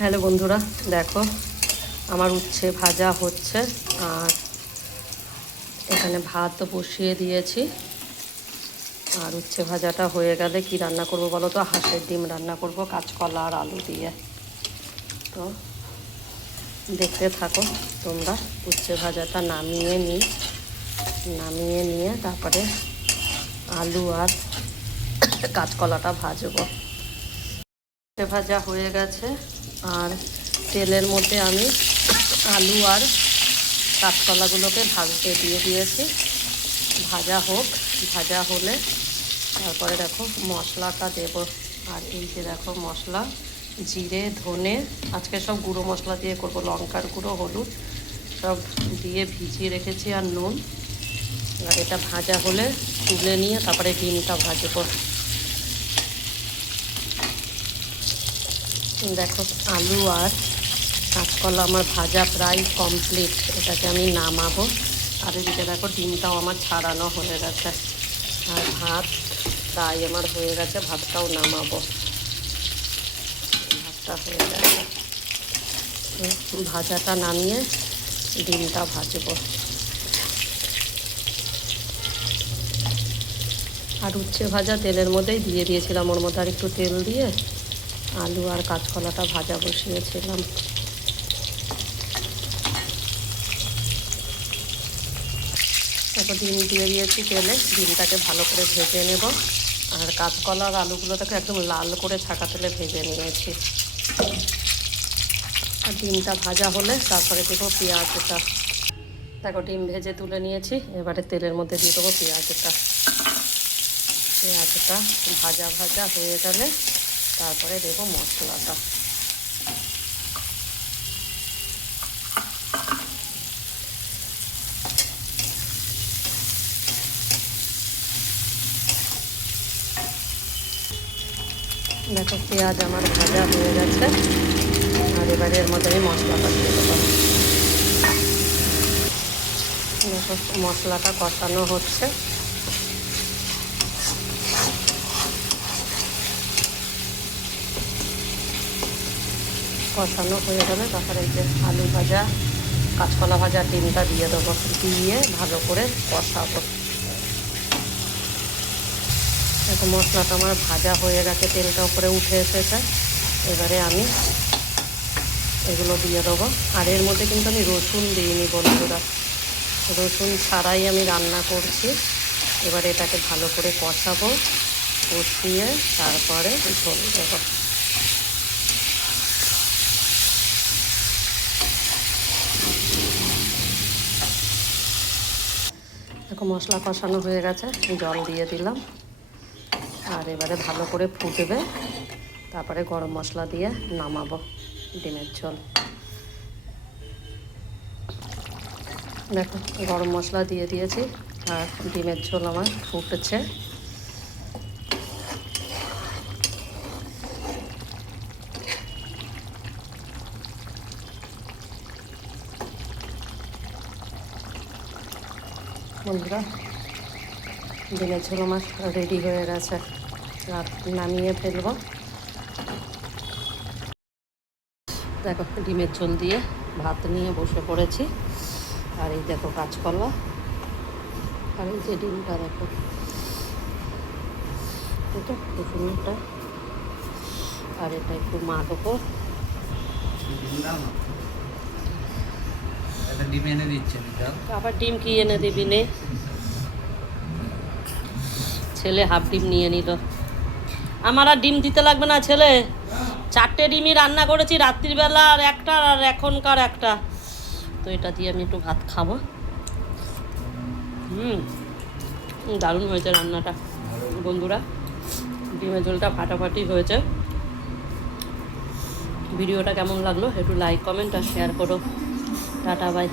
Hello বন্ধুরা, দেখো, আমার উচ্ছে ভাজা হচ্ছে, আর এখানে ভাত তো বসিয়ে দিয়েছি। আর উচ্ছে ভাজাটা হয়ে গেলে কি রান্না করব বলো তো? হাঁসের ডিম রান্না করব, কাঁচকলা আর আলু দিয়ে। তো দেখতে থাকো তোমরা, উচ্ছে ভাজাটা নামিয়ে নিই। নামিয়ে নিয়ে তারপরে আলু আর কাঁচকলাটা ভাজবো। ভাজা হয়ে গেছে। আর তেলের মধ্যে আমি আলু আর কাঁচকলাগুলোকে ভাজতে দিয়ে দিয়েছি। ভাজা হোক, ভাজা হলে তারপরে দেখো মশলাটা দেব। আর এই যে দেখো মশলা, জিরে, ধনে, আজকে সব গুঁড়ো মশলা দিয়ে করব, লঙ্কার গুঁড়ো, হলুদ, সব দিয়ে ভিজিয়ে রেখেছি আর নুন। আর এটা ভাজা হলে তুলে নিয়ে তারপরে ডিমটা ভাজবো। দেখো আলু আর কাঁচকলা আমার ভাজা প্রায় কমপ্লিট এটাকে আমি নামাবো। আর এদিকে দেখো ডিমটাও আমার ছাড়ানো হয়ে গেছে। আর ভাত প্রায় আমার হয়ে গেছে, ভাতটাও নামাবো। ভাতটা হয়ে গেছে। ভাজাটা নামিয়ে ডিমটা ভাজবো। আর উচ্ছে ভাজা তেলের মধ্যেই দিয়ে দিয়েছিলাম ওর মধ্যে আর একটু তেল দিয়ে। আলু আর কাঁচকলাটা ভাজা বসিয়েছিলাম। তারপর ডিম দিয়ে দিয়েছি তেলে। ডিমটাকে ভালো করে ভেজে নেব। আর কাঁচকলা আর আলুগুলোটাকে একদম লাল করে ছাকা তেলে ভেজে নিয়েছি। আর ডিমটা ভাজা হলে তারপরে দেবো পেঁয়াজটা। দেখো, ডিম ভেজে তুলে নিয়েছি। এবারে তেলের মধ্যে দিয়ে দেবো পেঁয়াজটা। পেঁয়াজটা ভাজা ভাজা হয়ে গেলে তারপরে দেবো মশলাটা। দেখো পেঁয়াজ আমার ভাজা হয়ে গেছে। আর এবারে এর মধ্যে মশলাটা দিয়ে দেবো। দেখো মশলাটা কষানো হচ্ছে। কষানো হয়ে গেলে তারপরে যে আলু ভাজা, কাঁচকলা ভাজা, ডিমটা দিয়ে দেবো। দিয়ে ভালো করে কষাবো। দেখো, মশলাটা আমার ভাজা হয়ে গেছে, তেলটা উপরে উঠে এসেছে। এবারে আমি এগুলো দিয়ে দেবো। আর এর মধ্যে কিন্তু আমি রসুন দিইনি বন্ধুরা। রসুন ছাড়াই আমি রান্না করছি। এবারে এটাকে ভালো করে কষাবো, কষিয়ে তারপরে ঝোল দেবো। দেখো মশলা কষানো হয়ে গেছে, জল দিয়ে দিলাম। আর এবারে ভালো করে ফুটবে, তারপরে গরম মশলা দিয়ে নামাবো ডিমের ঝোল। দেখো, গরম মশলা দিয়ে দিয়েছি, আর ডিমের ঝোল আমার ফুটছে। বন্ধুরা ডিমের ঝোল আমার রেডি হয়ে গেছে। আর নামিয়ে ফেলব। দেখো, ডিমের ঝোল দিয়ে ভাত নিয়ে বসে পড়েছি। আর এই দেখো কাঁচকলা। আর এই যে ডিমটা দেখো। এটা আর এটা একটু মা একটা ডিম এনে দিচ্ছেন এটা আবার ডিম কি এনে দিবি নে? ছেলে হাফ ডিম নিয়ে নিল। আমার আর ডিম দিতে লাগবে না ছেলে। চারটে ডিমই রান্না করেছি রাত্রিবেলা, আর একটা, আর এখনকার একটা। তো এটা দিয়ে আমি একটু ভাত খাব। হুম, দারুণ হয়েছে রান্নাটা। বন্ধুরা, ডিমের ঝোলটা ফাটাফাটি হয়েছে। ভিডিওটা কেমন লাগল একটু লাইক কমেন্ট আর শেয়ার করো। Tata bye.